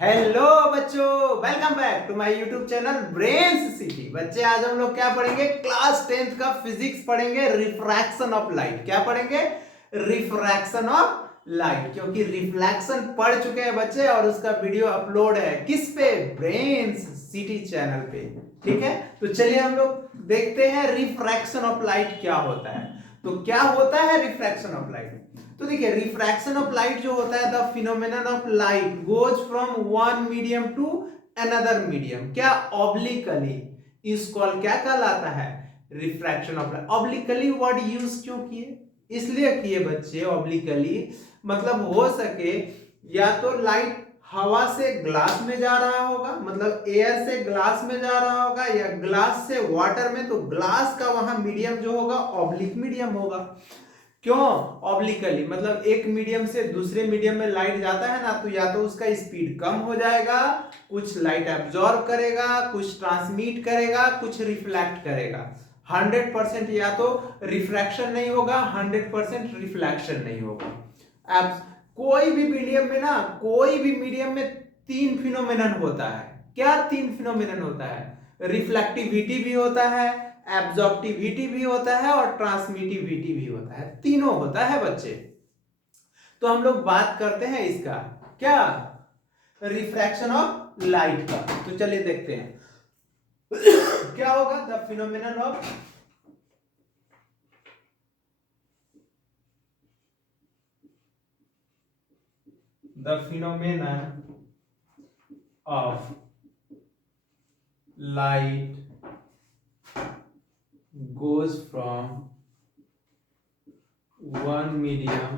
Hello बच्चों, welcome back to my YouTube channel Brains City. बच्चे आज हम लोग क्या पढ़ेंगे? क्लास 10th का फिजिक्स पढ़ेंगे, रिफ्रैक्शन ऑफ लाइट। क्या पढ़ेंगे? रिफ्रैक्शन ऑफ लाइट, क्योंकि रिफ्लेक्शन पढ़ चुके हैं बच्चे और उसका वीडियो अपलोड है किस पे? ब्रेन्स सिटी चैनल पे। ठीक है, तो चलिए हम लोग देखते हैं रिफ्रैक्शन ऑफ लाइट क्या होता है। तो क्या होता है रिफ्रैक्शन ऑफ लाइट? तो देखिए, रिफ्रैक्शन ऑफ लाइट जो होता है, the phenomenon of light goes from one medium to another medium. क्या? ऑब्लिकली। इस कॉल क्या कहलाता है? Refraction of light. Obliquely word use क्यों किए? इसलिए किए बच्चे ऑब्लिकली, मतलब हो सके या तो लाइट हवा से ग्लास में जा रहा होगा, मतलब एयर से ग्लास में जा रहा होगा, या ग्लास से वाटर में, तो ग्लास का वहां मीडियम जो होगा ऑब्लिक मीडियम होगा। क्यों ऑब्लिकली? मतलब एक मीडियम से दूसरे मीडियम में लाइट जाता है ना, तो या तो उसका स्पीड कम हो जाएगा, कुछ लाइट एब्जॉर्ब करेगा, कुछ ट्रांसमिट करेगा, कुछ रिफ्लेक्ट करेगा। 100% या तो रिफ्रैक्शन नहीं होगा, 100% रिफ्लेक्शन नहीं होगा। अब कोई भी मीडियम में ना, कोई भी मीडियम में तीन फिनोमेनन होता है। क्या तीन फिनोमेनन होता है? रिफ्लेक्टिविटी भी होता है, एब्जॉर्प्टिविटी भी होता है और ट्रांसमिटिविटी भी होता है। तीनों होता है बच्चे। तो हम लोग बात करते हैं इसका, क्या? रिफ्रैक्शन ऑफ लाइट का। तो चलिए देखते हैं क्या होगा। The phenomenon of of light goes from one medium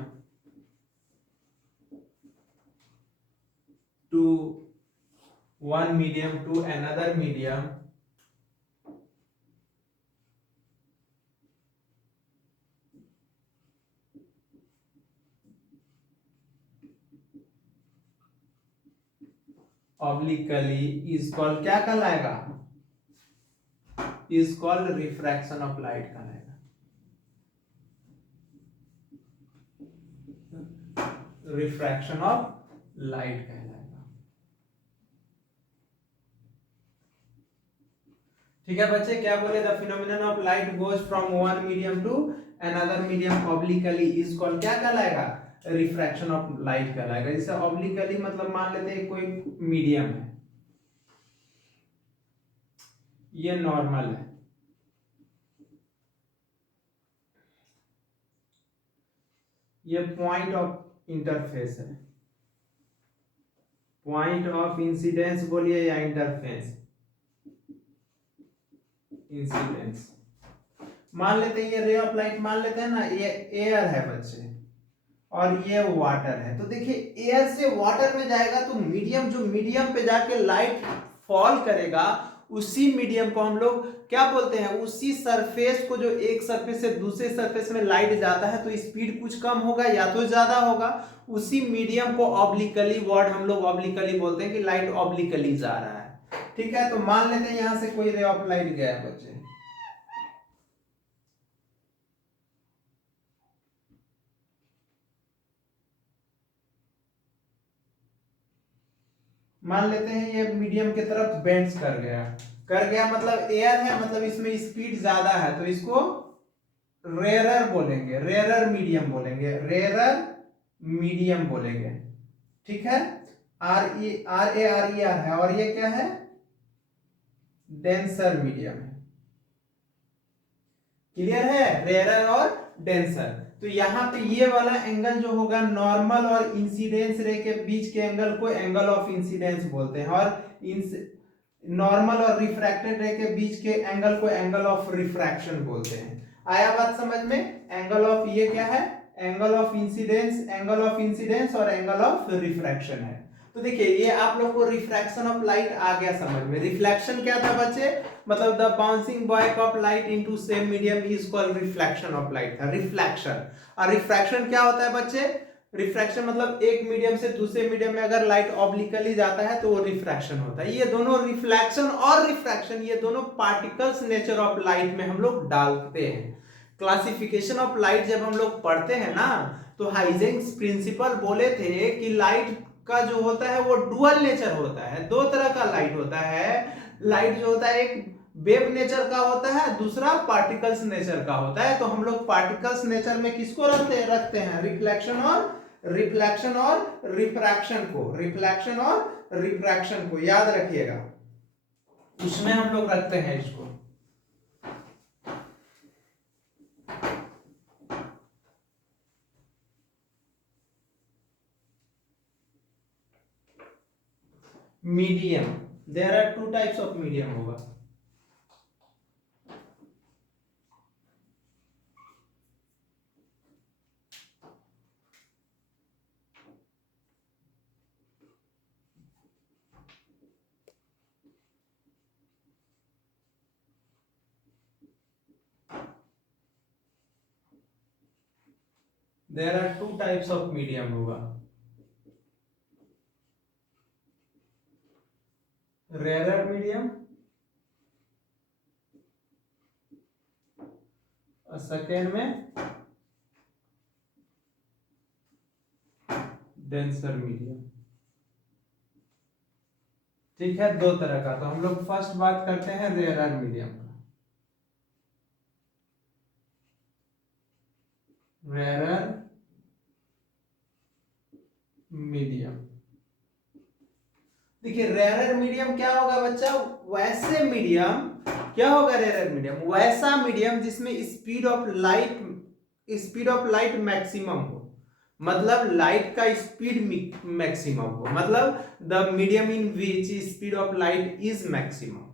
to another medium obliquely is called, क्या कहलाएगा? is called refraction of light कहलाएगा। रिफ्रैक्शन ऑफ लाइट कहलाएगा। ठीक है बच्चे, क्या बोले? The phenomenon of light goes from one medium to another medium obliquely is called, क्या कहलाएगा? रिफ्रैक्शन ऑफ लाइट कहलाएगा। जैसे ऑब्लिकली मतलब मान लेते हैं कोई मीडियम है, ये नॉर्मल है, ये पॉइंट ऑफ इंटरफेस है, पॉइंट ऑफ इंसिडेंस बोलिए या इंटरफेस, इंसिडेंस मान लेते हैं। ये रे ऑफ लाइट मान लेते हैं ना, ये एयर है बच्चे और ये वाटर है। तो देखिए, एयर से वाटर में जाएगा तो मीडियम, जो मीडियम पे जाके लाइट फॉल करेगा, उसी मीडियम को हम लोग क्या बोलते हैं? उसी सरफेस को, जो एक सरफेस से दूसरे सरफेस में लाइट जाता है तो स्पीड कुछ कम होगा या तो ज्यादा होगा, उसी मीडियम को ऑब्लिकली, वर्ड हम लोग ऑब्लिकली बोलते हैं कि लाइट ऑब्लिकली जा रहा है। ठीक है, तो मान लेते हैं यहां से कोई रे ऑफ लाइट गया है बच्चे, मान लेते हैं ये मीडियम की तरफ बेंड्स कर गया मतलब एयर है, मतलब इसमें स्पीड ज्यादा है, तो इसको रेयरर बोलेंगे, रेयरर मीडियम बोलेंगे, रेयरर मीडियम बोलेंगे। ठीक है, आर है, और ये क्या है? डेंसर मीडियम है। क्लियर है? रेयरर और डेंसर। तो यहां पे ये वाला एंगल जो होगा, नॉर्मल और इंसिडेंस रे के बीच के एंगल को एंगल ऑफ इंसिडेंस बोलते हैं, और नॉर्मल और रिफ्रैक्टेड रे के बीच के एंगल को एंगल ऑफ रिफ्रैक्शन बोलते हैं। आया बात समझ में? एंगल ऑफ, ये क्या है? Angle of incidence, angle of incidence और एंगल ऑफ रिफ्रैक्शन है। तो देखिए, ये आप लोग को रिफ्रैक्शन ऑफ लाइट आ गया समझ में। रिफ्लेक्शन क्या था बच्चे? मतलब the bouncing back of light into same medium is called reflection of light था, रिफ्लेक्शन। और रिफ्रैक्शन क्या होता है बच्चे? रिफ्रैक्शन मतलब एक मीडियम से दूसरे मीडियम में अगर लाइट ऑब्लिकली जाता है तो वो रिफ्रैक्शन होता है। ये दोनों, रिफ्लेक्शन और रिफ्रैक्शन, ये दोनों पार्टिकल्स नेचर ऑफ लाइट में हम लोग डालते हैं। क्लासिफिकेशन ऑफ लाइट जब हम लोग पढ़ते हैं ना, तो हाइजेंस प्रिंसिपल बोले थे कि लाइट का जो होता है वो डुअल नेचर होता है, दो तरह का लाइट होता है। लाइट जो होता है एक वेव नेचर का होता है, दूसरा पार्टिकल्स नेचर का होता है। तो हम लोग पार्टिकल्स नेचर में किसको रखते हैं रिफ्लेक्शन और रिफ्रैक्शन को याद रखिएगा, उसमें हम लोग रखते हैं इसको। Medium, there are two types of medium होगा। There are two types of medium होगा, रेयर मीडियम और सेकेंड में डेंसर मीडियम। ठीक है, दो तरह का। तो हम लोग फर्स्ट बात करते हैं रेयर मीडियम का। रेयर मीडियम, देखिए रेयर मीडियम क्या होगा बच्चा, वैसे मीडियम क्या होगा, रेयर मीडियम वैसा मीडियम जिसमें स्पीड ऑफ लाइट मैक्सिमम हो, मतलब लाइट का स्पीड मैक्सिमम हो, मतलब the medium in which speed of light is maximum,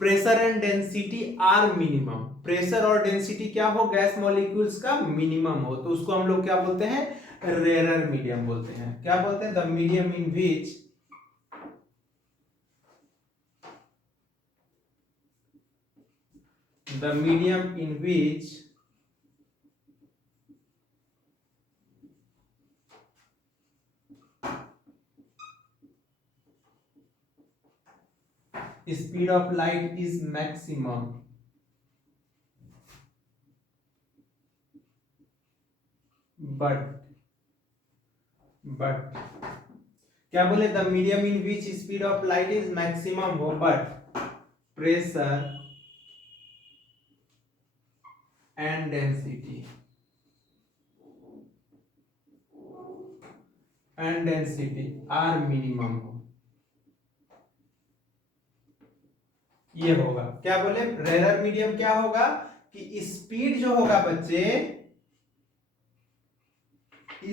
pressure and density are minimum, pressure और डेंसिटी क्या हो, गैस मॉलिक्यूल्स का मिनिमम हो, तो उसको हम लोग क्या बोलते हैं, रेयर मीडियम बोलते हैं। क्या बोलते हैं, the medium in which the medium in which speed of light is maximum, but क्या बोले, the medium in which speed of light is maximum हो, but pressure and density are minimum हो, ये होगा। क्या बोले, रेयर मीडियम क्या होगा कि स्पीड जो होगा बच्चे,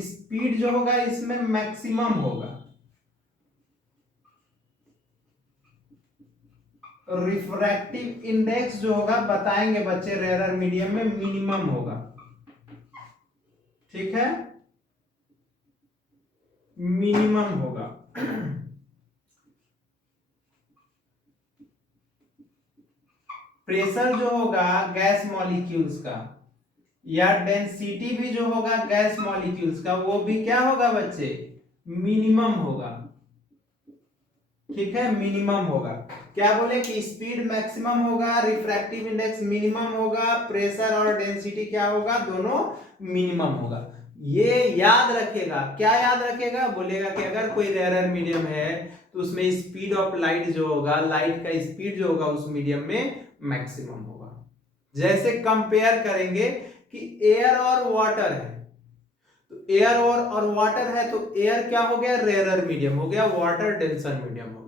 स्पीड जो होगा इसमें मैक्सिमम होगा, रिफ्रैक्टिव इंडेक्स जो होगा बताएंगे बच्चे रेयर मीडियम में मिनिमम होगा। ठीक है, मिनिमम होगा। प्रेशर जो होगा गैस मॉलिक्यूल्स का या डेंसिटी भी जो होगा गैस मॉलिक्यूल्स का, वो भी क्या होगा बच्चे, मिनिमम होगा। ठीक है, मिनिमम होगा। क्या बोले कि स्पीड मैक्सिमम होगा, रिफ्रैक्टिव इंडेक्स मिनिमम होगा, प्रेशर और डेंसिटी क्या होगा, दोनों मिनिमम होगा। ये याद रखेगा। क्या याद रखेगा, बोलेगा कि अगर कोई रेयर मीडियम है तो उसमें स्पीड ऑफ लाइट जो होगा, लाइट का स्पीड जो होगा उस मीडियम में मैक्सिमम होगा। जैसे कंपेयर करेंगे कि एयर और वाटर है, तो एयर और वाटर है, तो एयर क्या हो गया, रेयर मीडियम हो गया, वाटर डेंसर मीडियम हो गया।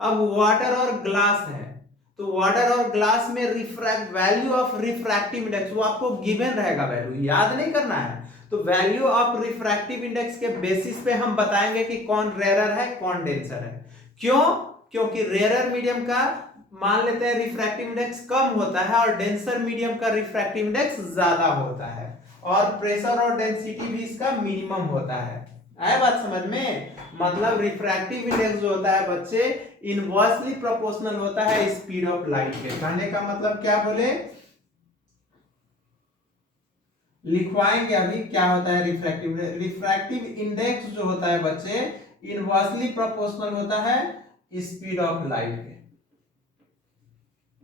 अब वाटर और ग्लास है, तो वाटर और ग्लास में वैल्यू ऑफ रिफ्रैक्टिव इंडेक्स वो आपको गिवन रहेगा, वैल्यू याद नहीं करना है। तो वैल्यू ऑफ रिफ्रैक्टिव इंडेक्स के बेसिस पे हम बताएंगे कि कौन रेयर है कौन डेंसर है। क्यों, क्योंकि रेयर मीडियम का मान लेते हैं रिफ्रैक्टिव इंडेक्स कम होता है और डेंसर मीडियम का रिफ्रैक्टिव इंडेक्स ज्यादा होता है, और प्रेशर और डेंसिटी भी इसका मिनिमम होता है। आया बात समझ में, मतलब रिफ्रैक्टिव इंडेक्स जो होता है बच्चे इनवर्सली प्रोपोर्शनल होता है स्पीड ऑफ लाइट के। कहने का मतलब क्या बोले, लिखवाएंगे अभी क्या होता है रिफ्रैक्टिव इंडेक्स जो होता है बच्चे इनवर्सली प्रोपोर्शनल होता है स्पीड ऑफ लाइट के।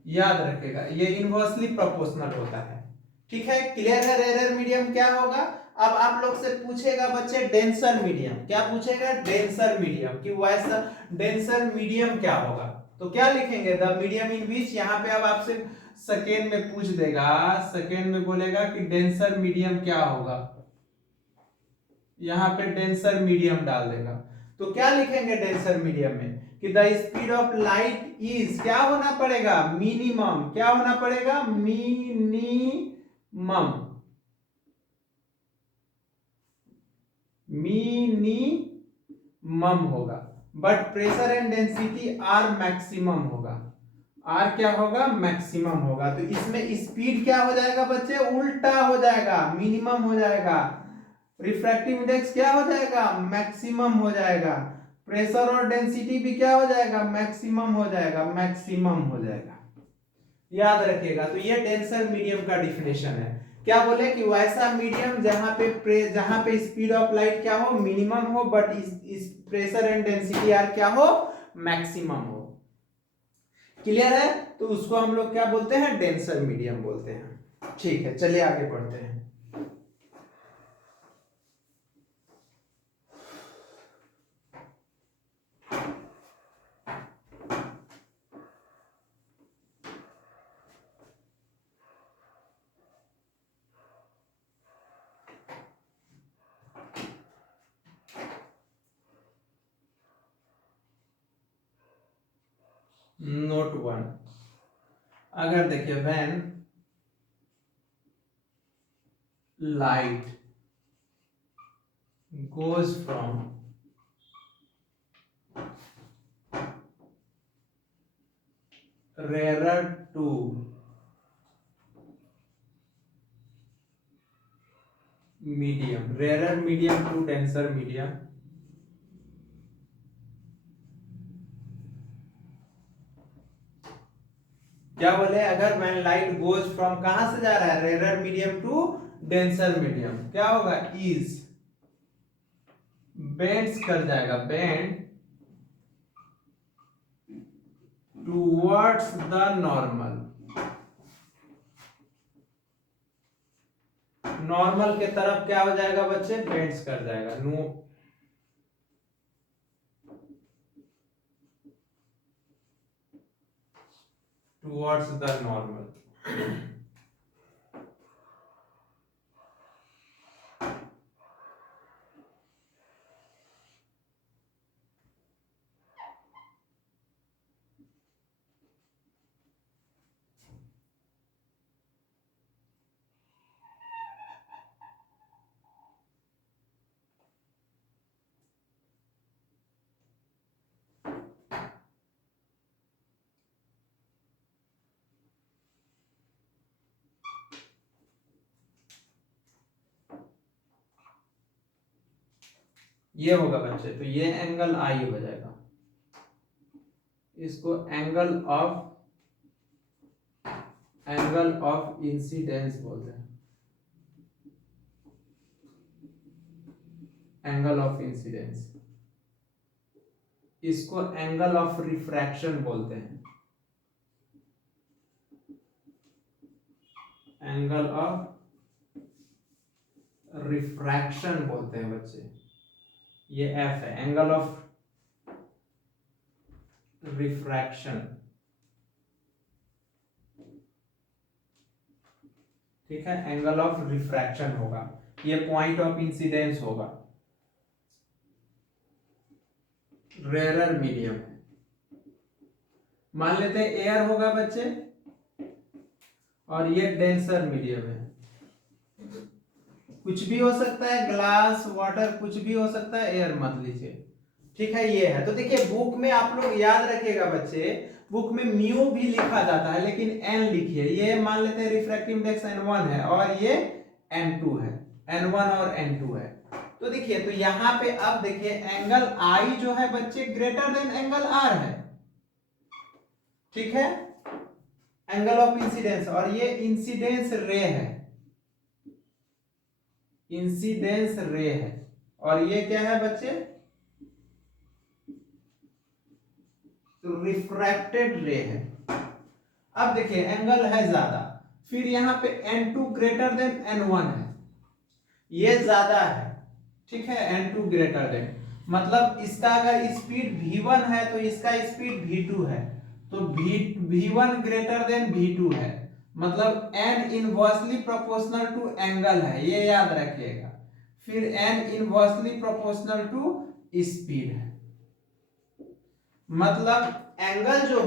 याद रखेगा, ये इनवर्सली प्रोपोर्शनल होता है। ठीक है, क्लियर है रेयर मीडियम क्या होगा। अब आप लोग से पूछेगा बच्चे डेंसर मीडियम, क्या पूछेगा? डेंसर मीडियम, कि वैसा डेंसर मीडियम क्या होगा? तो क्या लिखेंगे? द मीडियम इन बीच। यहाँ पे अब आपसे सेकेंड में पूछ देगा, सेकेंड में बोलेगा कि डेंसर मीडियम क्या होगा, यहाँ पे डेंसर मीडियम डाल देगा। तो क्या लिखेंगे डेंसर मीडियम में? कि the speed of light is, क्या होना पड़ेगा? मिनिमम। क्या होना पड़ेगा? मिनिमम। मिनिमम होगा, but pressure and density are maximum होगा। आर क्या होगा? मैक्सिमम होगा। तो इसमें स्पीड क्या हो जाएगा बच्चे? उल्टा हो जाएगा, मिनिमम हो जाएगा। रिफ्रैक्टिव इंडेक्स क्या हो जाएगा? मैक्सिमम हो जाएगा। प्रेशर और डेंसिटी भी क्या हो जाएगा? मैक्सिमम हो जाएगा, मैक्सिमम हो जाएगा। याद रखिएगा। तो ये डेंसर मीडियम का डिफिनेशन है। क्या बोले? कि वैसा मीडियम जहां पे स्पीड ऑफ लाइट क्या हो? मिनिमम हो, बट इस प्रेशर एंड डेंसिटी आर क्या हो? मैक्सिमम हो। क्लियर है? तो उसको हम लोग क्या बोलते हैं? डेंसर मीडियम बोलते हैं। ठीक है, चलिए आगे पढ़ते हैं। नोट 1, अगर देखिए when light goes from rarer to medium, rarer medium to denser medium, क्या बोले? अगर व्हेन लाइट गोज फ्रॉम, कहां से जा रहा है? Rare medium to denser medium, क्या होगा? इज बेंड्स कर जाएगा, bend towards the normal, normal के तरफ क्या हो जाएगा बच्चे? बेंड्स कर जाएगा। No, towards the normal. ये होगा बच्चे, तो ये एंगल आई हो जाएगा। इसको एंगल ऑफ इंसिडेंस बोलते हैं, एंगल ऑफ इंसिडेंस। इसको एंगल ऑफ रिफ्रैक्शन बोलते हैं, एंगल ऑफ रिफ्रैक्शन बोलते हैं बच्चे। ये एफ है, एंगल ऑफ रिफ्रैक्शन। ठीक है, एंगल ऑफ रिफ्रैक्शन होगा, ये पॉइंट ऑफ इंसिडेंस होगा। रेयर मीडियम मान लेते हैं एयर होगा बच्चे, और ये डेंसर मीडियम है। कुछ भी हो सकता है, ग्लास, वाटर, कुछ भी हो सकता है, एयर मत लीजिए। ठीक है, ये है। तो देखिए बुक में आप लोग याद रखिएगा बच्चे, बुक में म्यू भी लिखा जाता है, लेकिन एन लिखिए। ये मान लेते हैं रिफ्रैक्टिव इंडेक्स n1 है और ये n2 है, n1 और n2 है। तो देखिए, तो यहां पे अब देखिए एंगल आई जो है बच्चे ग्रेटर देन एंगल आर है। ठीक है, एंगल ऑफ इंसिडेंस, और ये इंसिडेंस रे है, इंसिडेंस रे है, और ये क्या है बच्चे? तो रिफ्रैक्टेड रे है। अब देखिए एंगल है ज्यादा, फिर यहां पे n2 ग्रेटर देन n1 है, ये ज्यादा है, ठीक है, n2 ग्रेटर देन, मतलब इसका अगर स्पीड v1 है तो इसका स्पीड v2 है, तो v1 ग्रेटर देन v2 है, मतलब n inversely proportional to angle है, ये याद रखिएगा। फिर n inversely proportional to speed है, मतलब एंगल जो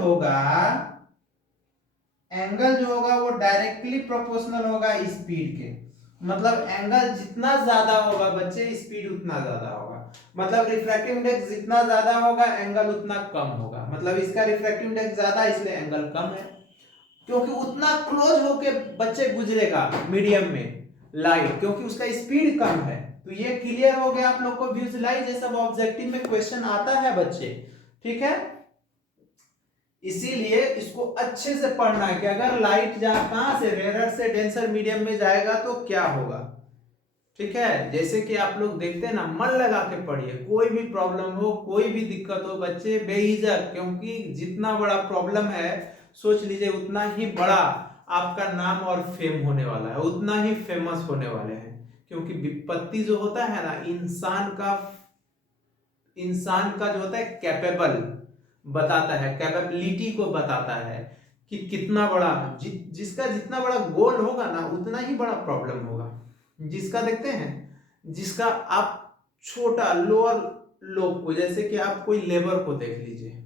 होगा वो डायरेक्टली प्रोपोर्शनल होगा स्पीड के, मतलब एंगल जितना ज्यादा होगा बच्चे स्पीड उतना ज्यादा होगा, मतलब रिफ्रैक्टिव इंडेक्स जितना ज्यादा होगा एंगल उतना कम होगा, मतलब इसका रिफ्रैक्टिव इंडेक्स ज्यादा इसलिए एंगल कम है, क्योंकि उतना क्लोज होके बच्चे गुजरेगा मीडियम में लाइट, क्योंकि उसका स्पीड कम है। तो ये क्लियर हो गया आप लोग को, विजुअलाइज ये सब ऑब्जेक्टिव में क्वेश्चन आता है बच्चे, ठीक है। इसीलिए इसको अच्छे से पढ़ना है कि अगर लाइट कहां से रेयर से डेंसर मीडियम में जाएगा तो क्या होगा, ठीक है। जैसे कि आप लोग देखते हैं ना, मन लगा के पढ़िए, कोई भी प्रॉब्लम हो कोई भी दिक्कत हो बच्चे बेहिचक, क्योंकि जितना बड़ा प्रॉब्लम है सोच लीजिए उतना ही बड़ा आपका नाम और फेम होने वाला है, उतना ही फेमस होने वाले हैं, क्योंकि विपत्ति जो होता है ना इंसान का जो होता है कैपेबल बताता है, कैपेबिलिटी को बताता है कि कितना बड़ा जिसका जितना बड़ा गोल होगा ना उतना ही बड़ा प्रॉब्लम होगा। जिसका देखते हैं, जिसका आप छोटा लोअर लोग को, जैसे कि आप कोई लेबर को देख लीजिए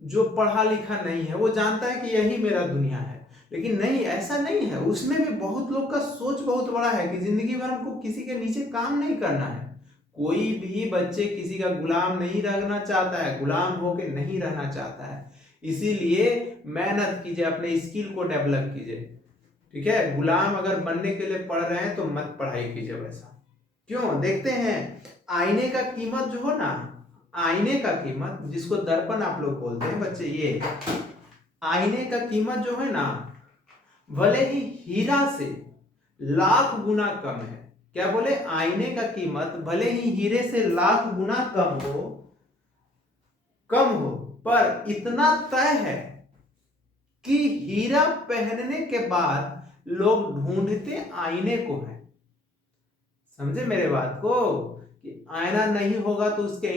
जो पढ़ा लिखा नहीं है, वो जानता है कि यही मेरा दुनिया है, लेकिन नहीं, ऐसा नहीं है, उसमें भी बहुत लोग का सोच बहुत बड़ा है कि जिंदगी भर हमको किसी के नीचे काम नहीं करना है। कोई भी बच्चे किसी का गुलाम नहीं रहना चाहता है, गुलाम होके नहीं रहना चाहता है, इसीलिए मेहनत कीजिए, अपने स्किल को डेवलप कीजिए, ठीक है। गुलाम अगर बनने के लिए पढ़ रहे हैं तो मत पढ़ाई कीजिए वैसा। क्यों, देखते हैं आईने का कीमत जो हो ना, आईने का कीमत जिसको दर्पण आप लोग बोलते हैं बच्चे, ये आईने का कीमत जो है ना भले ही हीरा से लाख गुना कम है। क्या बोले, आईने का कीमत भले ही हीरे से लाख गुना कम हो, पर इतना तय है कि हीरा पहनने के बाद लोग ढूंढते आईने को है। समझे मेरे बात को, कि आईना नहीं होगा तो उसके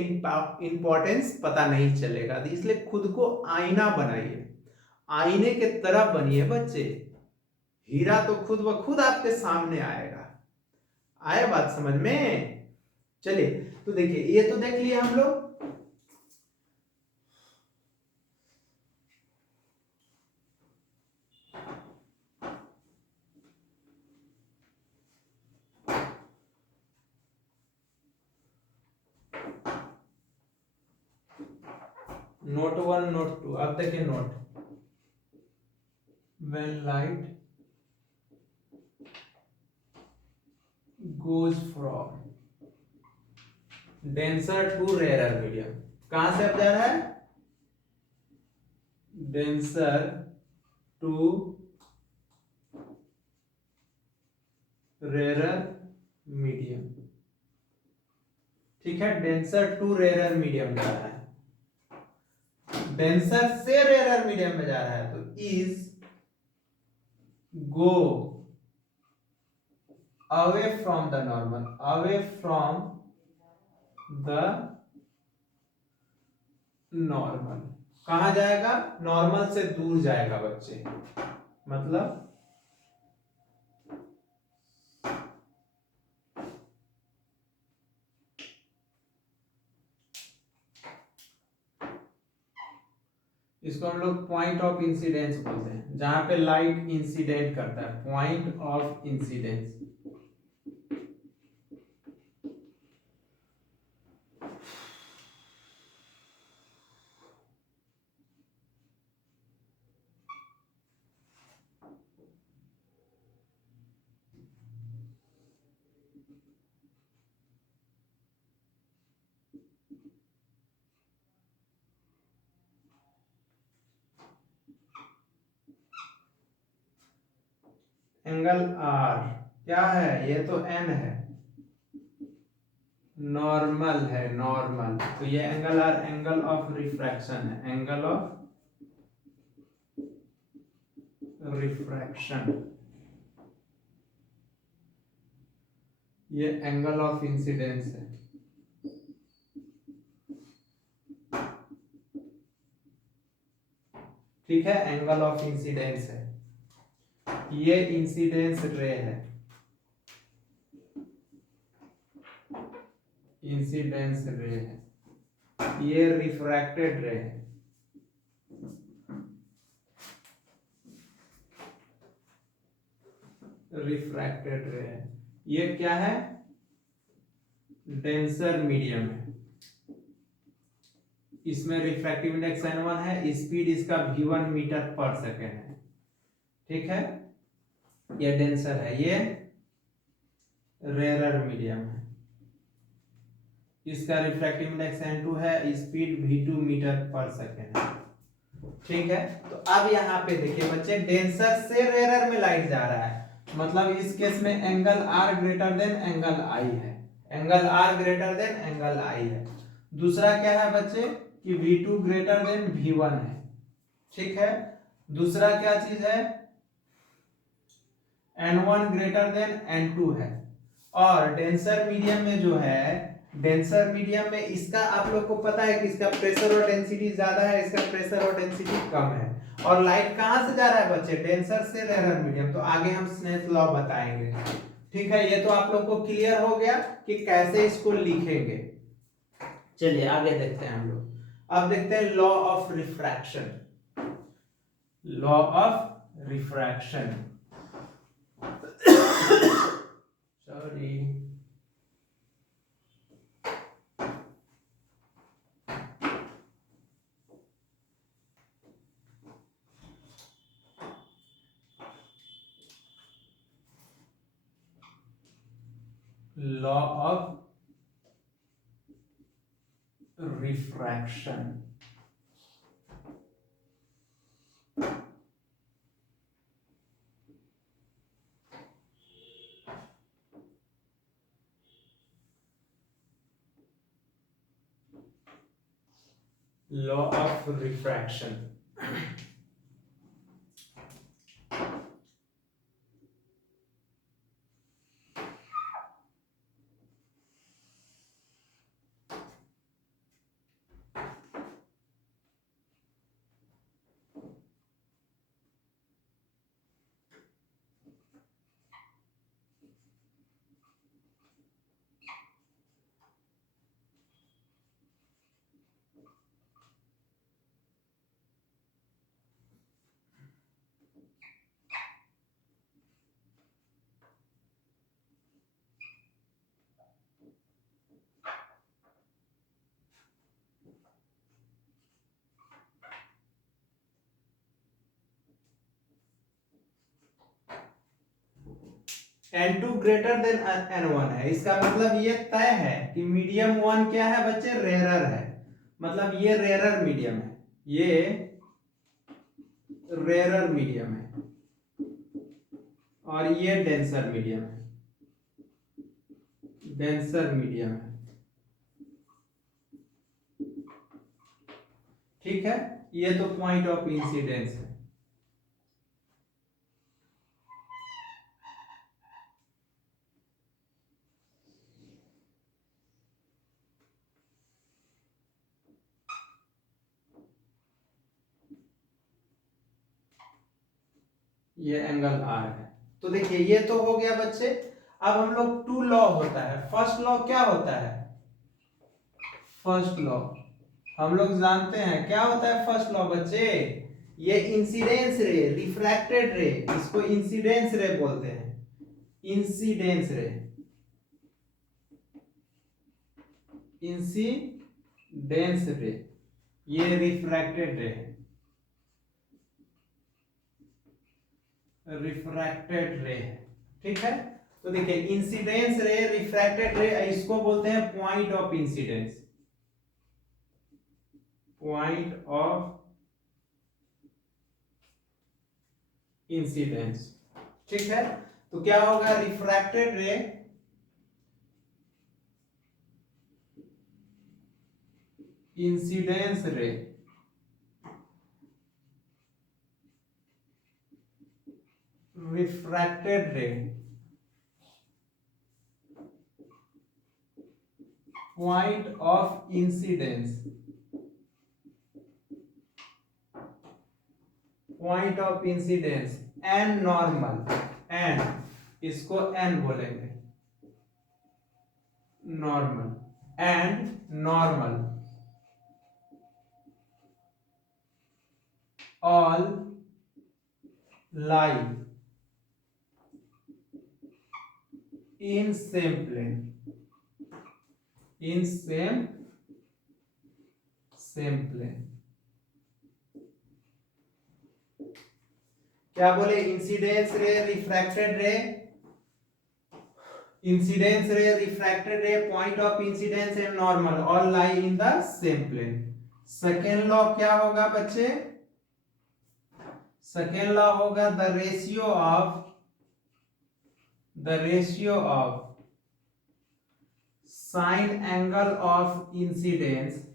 इंपॉर्टेंस पता नहीं चलेगा, तो इसलिए खुद को आईना बनाइए, आईने के तरह बनिए बच्चे, हीरा तो खुद ब खुद आपके सामने आएगा। आए बात समझ में? चलिए, तो देखिए ये तो देख लिए हम लोग। नोट 1 नोट 2, अब देखिए note, when light goes from denser to rarer medium, कहां से अब जा रहा है, denser to rarer medium, ठीक है, डेंसर टू रेयर मीडियम जा रहा है, डेंसर से रेयर मीडियम में जा रहा है, तो is go away from the normal, away from the normal, कहां जाएगा, नॉर्मल से दूर जाएगा बच्चे, मतलब इसको हम लोग पॉइंट ऑफ इंसिडेंस बोलते हैं, जहां पे लाइट इंसिडेंट करता है, point of incidence. Angle r क्या है, ये तो एन है, नॉर्मल है, नॉर्मल, तो ये angle R angle of refraction है, एंगल ऑफ रिफ्रैक्शन। ये एंगल ऑफ इंसिडेंस है। ठीक है, एंगल ऑफ इंसिडेंस है। ये इंसिडेंस रे है, इंसिडेंस रे है। ये रिफ्रैक्टेड रे है। रिफ्रैक्टेड रे है। ये क्या है? डेंसर मीडियम है। इसमें रिफ्रैक्टिव इंडेक्स n1 है, स्पीड इसका v1 मीटर पर सेकेंड है। ठीक है, ये डेंसर है, ये रेयरर मीडियम है। इसका रिफ्रैक्टिव इंडेक्स n2 है, स्पीड v2 मीटर पर सेकेंड है। ठीक है, तो अब यहाँ पे देखिए बच्चे, डेंसर से रेयरर में लाइट जा रहा है, मतलब इस केस में angle r greater than angle I है। Angle r greater than angle I है। दूसरा क्या है बच्चे कि v2 ग्रेटर देन v1 है। ठीक है, दूसरा क्या चीज है? n1 ग्रेटर देन n2 है। और डेंसर मीडियम में जो है, डेंसर मीडियम में इसका आप लोग को पता है कि इसका प्रेशर और डेंसिटी ज्यादा है, इसका प्रेशर और डेंसिटी कम है। और लाइट कहां से जा रहा है बच्चे? डेंसर से रेयर मीडियम। तो आगे हम स्नेल्स लॉ बताएंगे। ठीक है, ये तो आप लोग को क्लियर हो गया कि कैसे इसको लिखेंगे। चलिए आगे देखते हैं हम लोग। अब देखते हैं law of refraction. Law of refraction, sorry, law of refraction. Law of refraction, N2 greater than N1 है। इसका मतलब ये तय है कि मीडियम वन क्या है बच्चे? रेयरर है। मतलब ये रेयरर मीडियम है, ये रेयरर मीडियम है, और ये डेंसर मीडियम है, डेंसर मीडियम है। ठीक है, ये तो पॉइंट ऑफ इंसिडेंस है। ये एंगल R है। तो देखिए ये तो हो गया बच्चे। अब हम लोग टू लॉ होता है। फर्स्ट लॉ क्या होता है? फर्स्ट लॉ हम लोग जानते हैं क्या होता है। फर्स्ट लॉ बच्चे, ये इंसिडेंस रे, रिफ्रैक्टेड रे, इसको इंसिडेंस रे बोलते हैं। इंसिडेंस रे, इंसिडेंस रे, ये रिफ्रैक्टेड रे है, रिफ्रैक्टेड रे है। ठीक है, तो देखिए इंसिडेंस रे, रिफ्रैक्टेड रे, इसको बोलते हैं point of incidence, point of incidence. ठीक है, तो क्या होगा? रिफ्रैक्टेड रे, incidence ray, refracted ray, point of incidence, point of incidence and normal, and इसको एन बोलेंगे, normal, and normal all lie in same plane, in same plane। क्या बोले, इंसिडेंस रे, रिफ्रैक्टेड रे, incidence ray, refracted ray, point of incidence and normal all lie in the same plane. Second law क्या होगा बच्चे, second law होगा the ratio of sine angle of incidence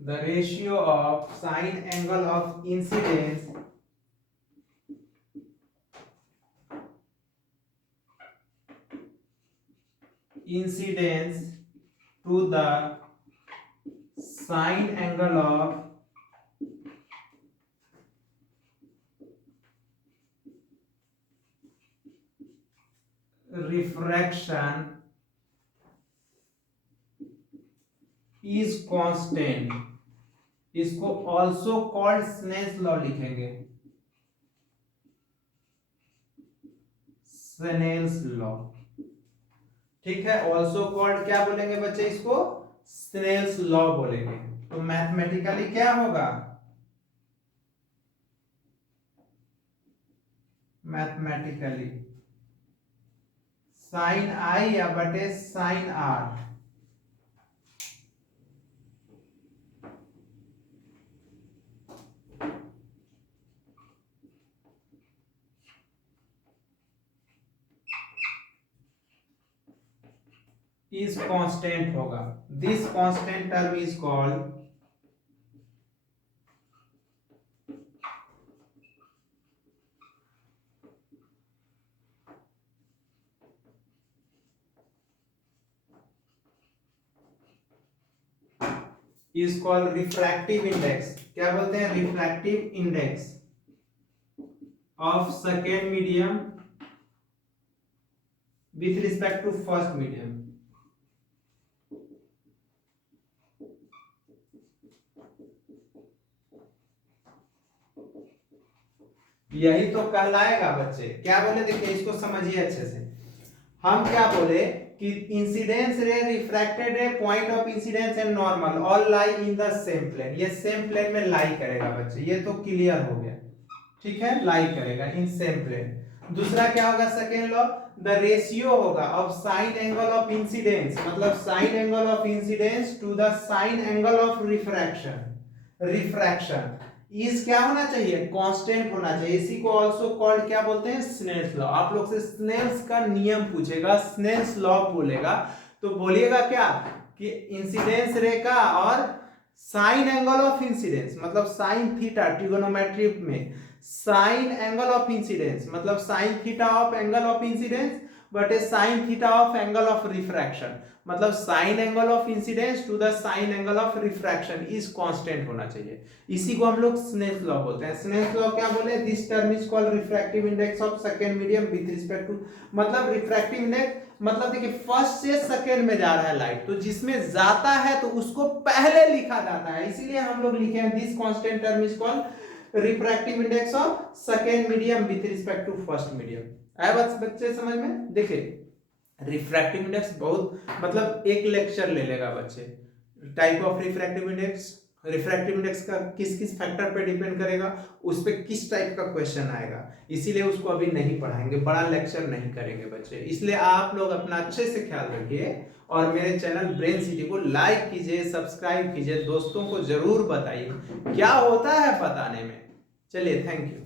the ratio of sine angle of incidence to the sine angle of refraction is constant। इसको also called Snell's law लिखेंगे, Snell's law, ठीक है। Also called क्या बोलेंगे बच्चे, इसको Snell's law बोलेंगे। तो मैथमेटिकली क्या होगा, मैथमेटिकली साइन आई या बटे साइन आर is constant होगा। This constant term is called refractive index। क्या बोलते हैं, refractive index of second medium with respect to first medium। यही तो कहलाएगा बच्चे। क्या बोले, देखिए इसको समझिए अच्छे से। हम क्या बोले कि incidence ray, refracted ray, point of incidence and normal all lie in the same plane. ये सेम प्लेन में लाई करेगा बच्चे, ये तो क्लियर हो गया, ठीक है, लाई करेगा इन सेम प्लेन। दूसरा क्या होगा, सेकेंड लॉ, द रेशियो होगा of sine angle of incidence, मतलब sine angle of incidence to the sine angle of refraction is क्या होना चाहिए, कांस्टेंट होना चाहिए। इसी को आल्सो कॉल्ड क्या बोलते हैं, स्नेल्स लॉ। आप लोग से स्नेल्स का नियम पूछेगा, स्नेल्स लॉ बोलेगा तो बोलिएगा क्या कि इंसिडेंस रे का और साइन एंगल ऑफ इंसिडेंस, मतलब साइन थीटा, ट्रिगोनोमेट्री में साइन एंगल ऑफ इंसिडेंस मतलब sine theta of angle of incidence बटे sine theta of angle of refraction, मतलब sine angle of incidence to the sine angle of refraction is constant होना चाहिए। इसी को हम लोग स्नेल्स लॉ बोलते हैं। स्नेल्स लॉ क्या बोले, this term is called refractive index of second medium with respect to, मतलब रिफ्रैक्टिव इंडेक्स मतलब देखिए फर्स्ट से सेकंड में जा रहा है लाइट, तो जिसमें जाता है तो उसको पहले लिखा जाता है, इसीलिए हम लोग लिखे हैं this constant term is called refractive index of second medium with respect to first medium. आया बात बच्चे समझ में। देखिए रिफ्रैक्टिव इंडेक्स बहुत मतलब एक लेक्चर ले लेगा बच्चे, type of refractive index, refractive index का किस किस फैक्टर पे डिपेंड करेगा, उस पे किस टाइप का क्वेश्चन आएगा, इसीलिए उसको अभी नहीं पढ़ाएंगे, बड़ा लेक्चर नहीं करेंगे बच्चे। इसलिए आप लोग अपना अच्छे से ख्याल रखिए और मेरे चैनल ब्रेन सिटी को लाइक कीजिए, सब्सक्राइब कीजिए, दोस्तों को जरूर बताइए, क्या होता है बताने में। चलिए, थैंक यू।